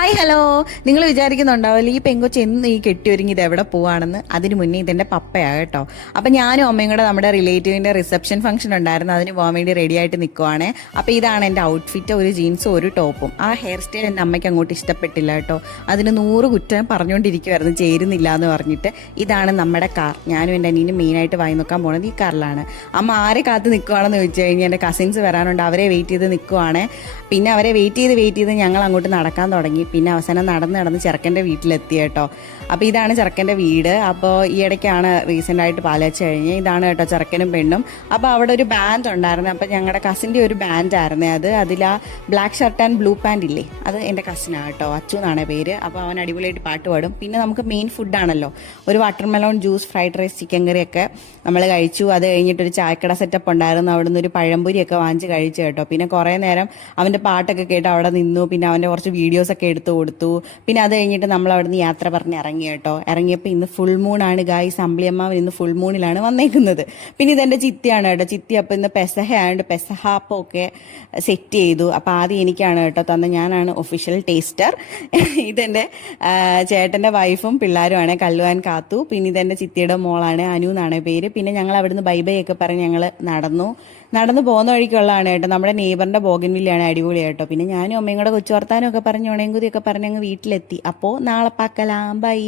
Hi hello. നിങ്ങൾ വിചാരിക്കുന്നുണ്ടാവില്ല ഈ പെങ്കൊച്ച് എന്ന് ഈ കെട്ടിയൊരുങ്ങി ഇത് എവിടെ പോവാണെന്ന്. അതിന് മുന്നേ ഇതെന്റെ പപ്പയാണ് കേട്ടോ. അപ്പം ഞാനും അമ്മയും കൂടെ നമ്മുടെ റിലേറ്റീവിന്റെ റിസപ്ഷൻ ഫംഗ്ഷൻ ഉണ്ടായിരുന്നു, അതിന് പോകാൻ വേണ്ടി റെഡി ആയിട്ട് നിൽക്കുവാണേ. അപ്പം ഇതാണ് എൻ്റെ ഔട്ട്ഫിറ്റ്, ഒരു ജീൻസും ഒരു ടോപ്പും. ആ ഹെയർ സ്റ്റൈൽ എൻ്റെ അമ്മയ്ക്ക് അങ്ങോട്ട് ഇഷ്ടപ്പെട്ടില്ല കേട്ടോ. അതിന് 100 കുറ്റം പറഞ്ഞുകൊണ്ടിരിക്കുമായിരുന്നു, ചേരുന്നില്ല എന്ന് പറഞ്ഞിട്ട്. ഇതാണ് നമ്മുടെ കാർ. ഞാനും എൻ്റെ അനിയനും മെയിനായിട്ട് വായി നോക്കാൻ പോണത് ഈ കാറിലാണ്. അമ്മ ആരെ കാത്ത് നിൽക്കുവാണെന്ന് ചോദിച്ചു കഴിഞ്ഞാൽ എൻ്റെ കസിൻസ് വരാനുണ്ട്, അവരെ വെയിറ്റ് ചെയ്ത് നിൽക്കുവാണേ. പിന്നെ അവരെ വെയിറ്റ് ചെയ്ത് ഞങ്ങൾ അങ്ങോട്ട് നടക്കാൻ തുടങ്ങി. പിന്നെ അവസാനം നടന്ന് ചെറുക്കൻ്റെ വീട്ടിലെത്തി കേട്ടോ. അപ്പോൾ ഇതാണ് ചെറുക്കൻ്റെ വീട്. അപ്പോൾ ഈ ഇടയ്ക്കാണ് റീസെൻ്റായിട്ട് പാലച്ച് കഴിഞ്ഞ്. ഇതാണ് കേട്ടോ ചെറുക്കനും പെണ്ണും. അപ്പോൾ അവിടെ ഒരു ബാൻഡ് ഉണ്ടായിരുന്നു. അപ്പോൾ ഞങ്ങളുടെ കസിൻ്റെ ഒരു ബാൻഡായിരുന്നു അത്. അതിൽ ആ black shirt and blue pant ഇല്ലേ, അത് എൻ്റെ കസിനാണ് കേട്ടോ. അച്ചു എന്നാണ് പേര്. അപ്പോൾ അവൻ അടിപൊളിയായിട്ട് പാട്ട് പാടും. പിന്നെ നമുക്ക് മെയിൻ ഫുഡാണല്ലോ, ഒരു watermelon juice, fried rice, chicken കറിയൊക്കെ നമ്മൾ കഴിച്ചു. അത് കഴിഞ്ഞിട്ടൊരു ചായക്കട സെറ്റപ്പ് ഉണ്ടായിരുന്നു. അവിടെ നിന്ന് ഒരു പഴംപൊരിയൊക്കെ വാങ്ങിച്ച് കഴിച്ചു കേട്ടോ. പിന്നെ കുറേ നേരം അവൻ്റെ പാട്ടൊക്കെ കേട്ട് അവിടെ നിന്നു. പിന്നെ അവൻ്റെ കുറച്ച് വീഡിയോസൊക്കെ എടുത്തു കൊടുത്തു. പിന്നെ അത് കഴിഞ്ഞിട്ട് നമ്മൾ അവിടെ നിന്ന് യാത്ര പറഞ്ഞ് ഇറങ്ങി കേട്ടോ. ഇറങ്ങിയപ്പോൾ ഇന്ന് ഫുൾ മൂണാണ് ഗായ്സ്. അമ്പിളിയമ്മാവൻ ഇന്ന് ഫുൾ മൂണിലാണ് വന്നേക്കുന്നത്. പിന്നെ ഇതെൻ്റെ ചിത്തിയാണ് കേട്ടോ. ചിത്തി അപ്പോൾ ഇന്ന് പെസഹ ആയതുകൊണ്ട് പെസഹ അപ്പമൊക്കെ സെറ്റ് ചെയ്തു. അപ്പോൾ ആദ്യം എനിക്കാണ് കേട്ടോ തന്നെ, ഞാനാണ് ഒഫീഷ്യൽ ടേസ്റ്റർ. ഇതെൻ്റെ ചേട്ടൻ്റെ വൈഫും പിള്ളേരുമാണ്, കല്ലുവാൻ കാത്തു. പിന്നെ ഇതെൻ്റെ ചിത്തിയുടെ മോളാണ്, അനു എന്നാണ് പേര്. പിന്നെ ഞങ്ങൾ അവിടുന്ന് ബൈ ബൈ ഒക്കെ പറഞ്ഞ് ഞങ്ങൾ നടന്നു പോകുന്ന വഴിക്കുള്ളതാണ് കേട്ടോ. നമ്മുടെ നെയ്ബറിൻ്റെ ബോഗൻവില്ലയാണ്, അടിപൊളി കേട്ടോ. പിന്നെ ഞാനും അമ്മയും കൂടെ കൊച്ചു വർത്താനം ഒക്കെ പറഞ്ഞ് ഉണയങ്കുതിയൊക്കെ പറഞ്ഞ് അങ്ങ് വീട്ടിലെത്തി. അപ്പോൾ നാളെ പാക്കലാം, ബൈ.